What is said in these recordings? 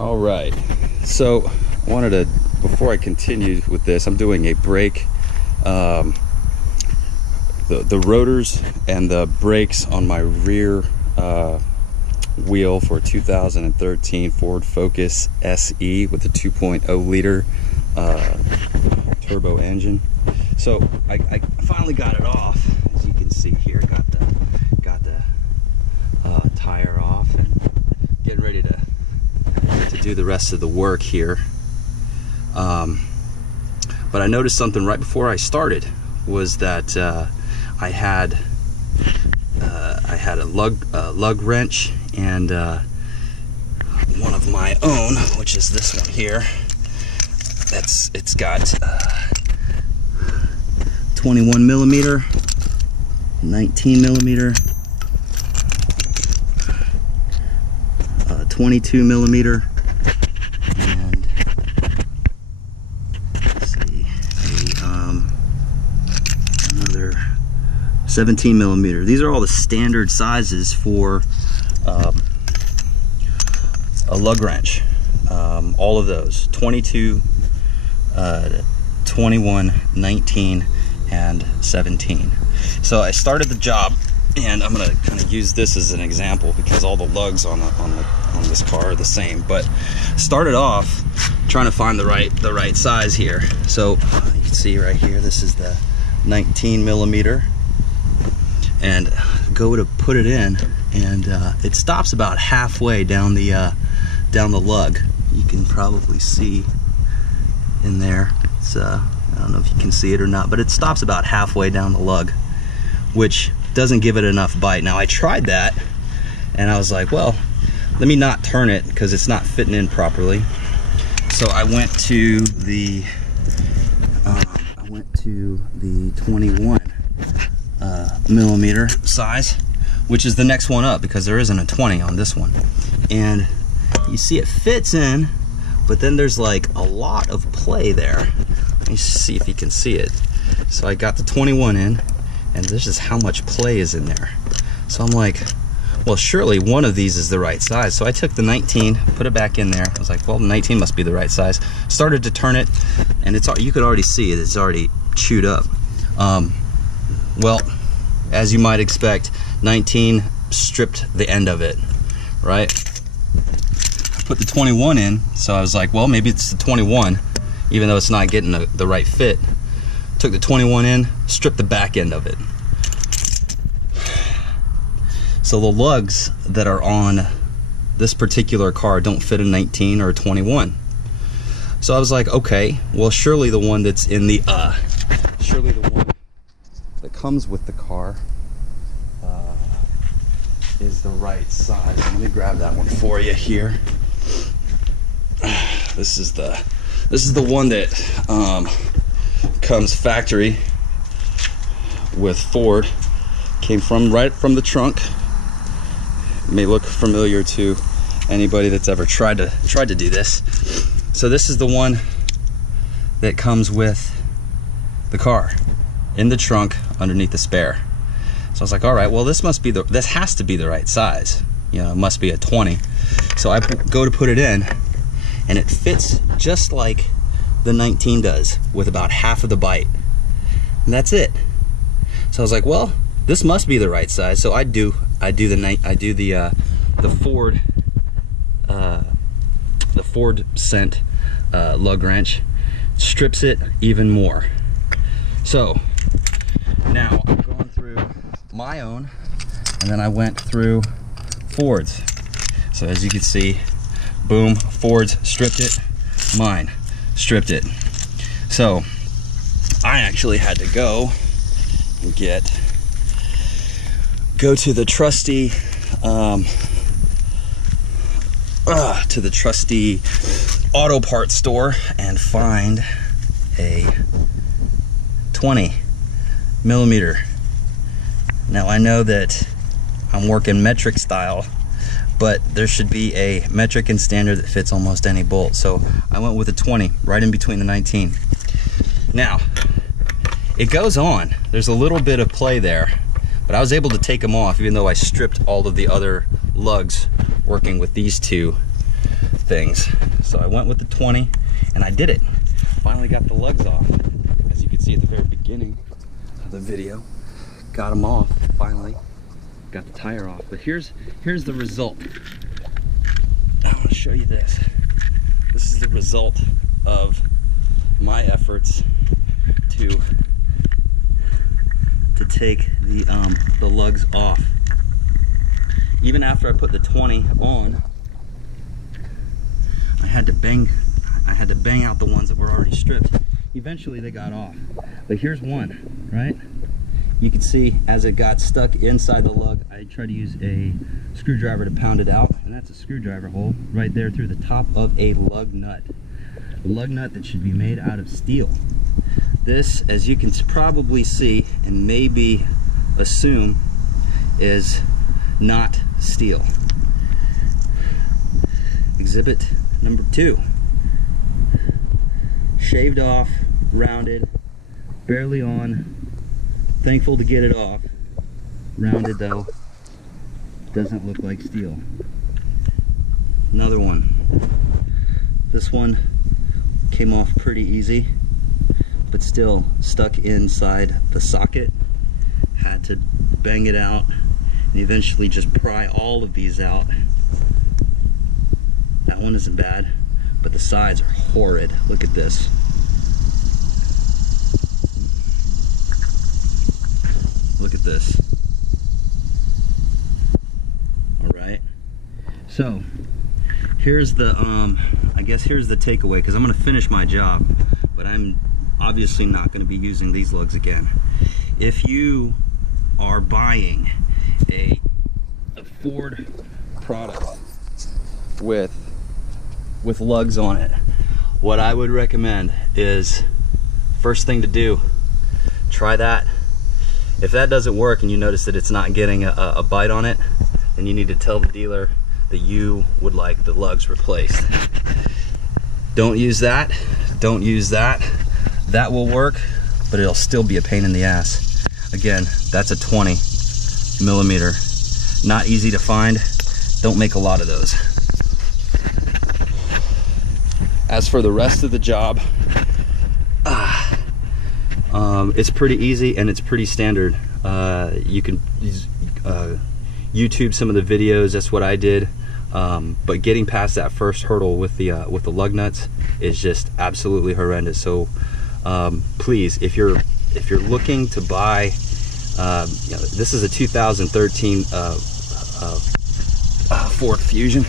All right, so I wanted to, before I continue with this, I'm doing a brake, the rotors and the brakes on my rear wheel for a 2013 Ford Focus SE with a 2.0 liter turbo engine. So I finally got it off, as you can see here. Got the tire off and getting ready to do the rest of the work here. But I noticed something right before I started, was that I had a lug wrench and one of my own, which is this one here. It's got 21 millimeter, 19 millimeter, 22 millimeter, and let's see, another 17 millimeter. These are all the standard sizes for a lug wrench. All of those, 22, 21, 19, and 17. So I started the job, and I'm gonna kind of use this as an example because all the lugs on this car are the same. But started off trying to find the right size here. So you can see right here, this is the 19 millimeter, and go to put it in, and it stops about halfway down the lug. You can probably see in there. It's I don't know if you can see it or not, but it stops about halfway down the lug, which doesn't give it enough bite. Now I tried that, and I was like, well, let me not turn it because it's not fitting in properly. So I went to the 21 millimeter size, which is the next one up because there isn't a 20 on this one. And you see it fits in, but then there's like a lot of play there. Let me see if you can see it. So I got the 21 in, and this is how much play is in there. So I'm like, well, surely one of these is the right size. So I took the 19, put it back in there. I was like, well, 19 must be the right size. Started to turn it, and you could already see it. It's already chewed up. Well, as you might expect, 19 stripped the end of it, right? I put the 21 in, so I was like, well, maybe it's the 21, even though it's not getting the right fit. Took the 21 in, stripped the back end of it. So the lugs that are on this particular car don't fit a 19 or a 21. So I was like, okay, well, surely the one that's in the surely the one that comes with the car is the right size. Let me grab that one for you here. This is the one that comes factory with Ford. Came right from the trunk. It may look familiar to anybody that's ever tried to do this. So this is the one that comes with the car in the trunk underneath the spare. So I was like, all right, well, this has to be the right size. You know, it must be a 20. So I go to put it in, and it fits just like the 19 does, with about half of the bite, and that's it. So I was like, well, this must be the right size. So I do the Ford sent lug wrench, strips it even more. So now I've gone through my own, and then I went through Ford's. So as you can see, boom, Ford's stripped it, mine stripped it. So I actually had to go and go to the trusty auto parts store and find a 20 millimeter. Now I know that I'm working metric style, but there should be a metric and standard that fits almost any bolt. So I went with a 20 right in between the 19. Now it goes on, there's a little bit of play there, but I was able to take them off even though I stripped all of the other lugs working with these two. things. So I went with the 20 and I did it. Finally got the lugs off. As you can see at the very beginning of the video, got them off finally. Got the tire off. But here's the result. I want to show you this. This is the result of my efforts to take the lugs off. Even after I put the 20 on, I had to bang out the ones that were already stripped. Eventually they got off. But here's one, right? You can see as it got stuck inside the lug, I tried to use a screwdriver to pound it out, and that's a screwdriver hole right there through the top of a lug nut. A lug nut that should be made out of steel. This, as you can probably see and maybe assume, is not steel. Exhibit number 2. Shaved off, rounded, barely on. Thankful to get it off. Rounded though. Doesn't look like steel. Another one. This one came off pretty easy, but still stuck inside the socket. Had to bang it out and eventually just pry all of these out. That one isn't bad, but the sides are horrid. Look at this. Look at this. All right. So here's the I guess here's the takeaway, because I'm going to finish my job, but I'm obviously not going to be using these lugs again. If you are buying a Ford product with lugs on it, what I would recommend is, first thing to do, try that. If that doesn't work and you notice that it's not getting a bite on it, then you need to tell the dealer that you would like the lugs replaced. Don't use that. Don't use that. That will work, but it'll still be a pain in the ass. Again, that's a 20 millimeter. Not easy to find. Don't make a lot of those. As for the rest of the job, it's pretty easy and it's pretty standard. You can YouTube some of the videos. That's what I did. But getting past that first hurdle with the lug nuts is just absolutely horrendous. So please, if you're looking to buy, this is a 2013 Ford Fusion.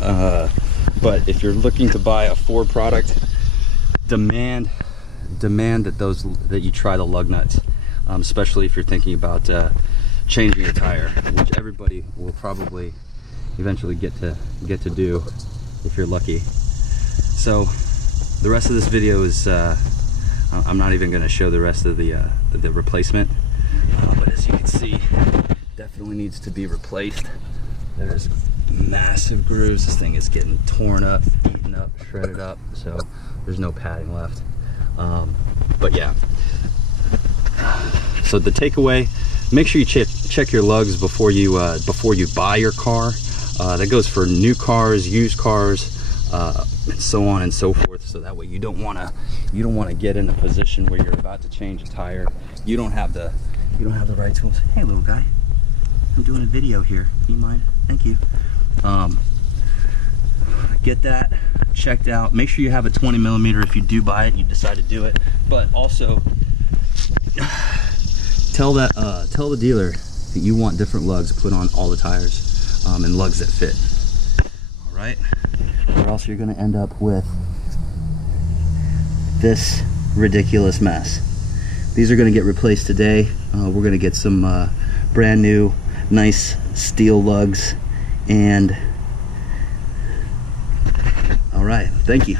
But if you're looking to buy a Ford product, demand that you try the lug nuts, especially if you're thinking about changing a tire, which everybody will probably eventually get to do if you're lucky. So the rest of this video is I'm not even going to show the rest of the replacement, but as you can see, definitely needs to be replaced. There's massive grooves. This thing is getting torn up, eaten up, shredded up, so there's no padding left. But yeah, so the takeaway, make sure you check your lugs before you buy your car. That goes for new cars, used cars, and so on and so forth. So that way you don't want to get in a position where you're about to change a tire. You don't have the right tools. Hey little guy, I'm doing a video here. Do you mind? Thank you. Get that checked out. Make sure you have a 20 millimeter if you do buy it and you decide to do it. But also tell the dealer that you want different lugs to put on all the tires, and lugs that fit. All right, or else you're going to end up with this ridiculous mess. These are going to get replaced today. We're going to get some brand new, nice steel lugs. And all right, thank you.